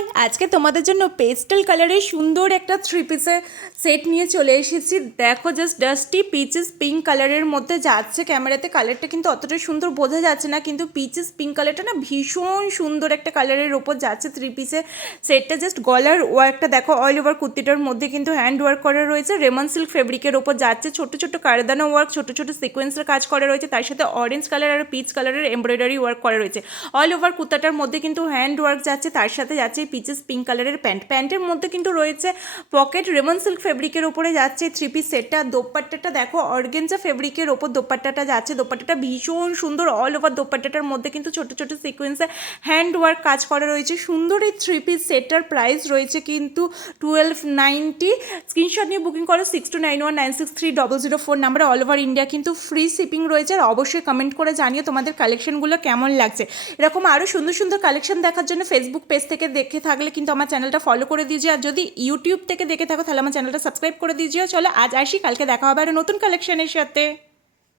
High, আজকে তোমাদের জন্য পেস্টেল কালারের সুন্দর একটা থ্রি পিসের সেট নিয়ে চলে এসেছি। দেখো জাস্ট ডাস্টি পিচেস পিঙ্ক কালারের মধ্যে যাচ্ছে। ক্যামেরাতে কালারটা কিন্তু অতটা সুন্দর বোঝা যাচ্ছে না, কিন্তু পিচেস পিঙ্ক কালারটা না ভীষণ সুন্দর একটা কালারের ওপর যাচ্ছে থ্রি পিসের সেটটা। জাস্ট গলার ওয়ার্কটা দেখো, অল ওভার কুর্তিটার মধ্যে কিন্তু হ্যান্ড ওয়ার্ক করা রয়েছে, রেমন সিল্ক ফেব্রিকের ওপর যাচ্ছে। ছোট ছোট কারদানা ওয়ার্ক, ছোট ছোট সিকোয়েন্সের কাজ করা রয়েছে, তার সাথে অরেঞ্জ কালার আর পিচ কালারের এমব্রয়ডারি ওয়ার্ক করা রয়েছে। অল ওভার কুর্তাটার মধ্যে কিন্তু হ্যান্ড ওয়ার্ক যাচ্ছে, তার সাথে যাচ্ছে পিচেস পিঙ্ক কালারের প্যান্টের মধ্যে কিন্তু রয়েছে পকেট। রেমন সিল্ক ফেব্রিকের ওপরে যাচ্ছে থ্রি পিস সেটটা। দোপাট্টাটা দেখো অর্গেনজা ফেব্রিকের ওপর দোপাট্টাটা যাচ্ছে। দোপাট্টাটা ভীষণ সুন্দর, অল ওভার দোপাট্টাটার মধ্যে কিন্তু ছোট ছোট সিকোয়েন্সে হ্যান্ড ওয়ার্ক কাজ করা রয়েছে। সুন্দর এই থ্রি পিস সেটটার প্রাইস রয়েছে কিন্তু 1290। স্ক্রিনশট নিয়ে বুকিং করো 6291963004 নাম্বারে। অল ওভার ইন্ডিয়া কিন্তু ফ্রি শিপিং রয়েছে। আর অবশ্যই কমেন্ট করে জানিও তোমাদের কালেকশনগুলো কেমন লাগছে। এরকম আরও সুন্দর সুন্দর কালেকশন দেখার জন্য ফেসবুক পেজ থেকে দেখে থাকলে কিন্তু আমার চ্যানেলটা ফলো করে দিজিও, আর যদি ইউটিউব থেকে দেখে থাকো তাহলে আমার চ্যানেলটা সাবস্ক্রাইব করে দিজিও। চলো আজ আসি, কালকে দেখা হবে আরও নতুন কালেকশনের সাথে।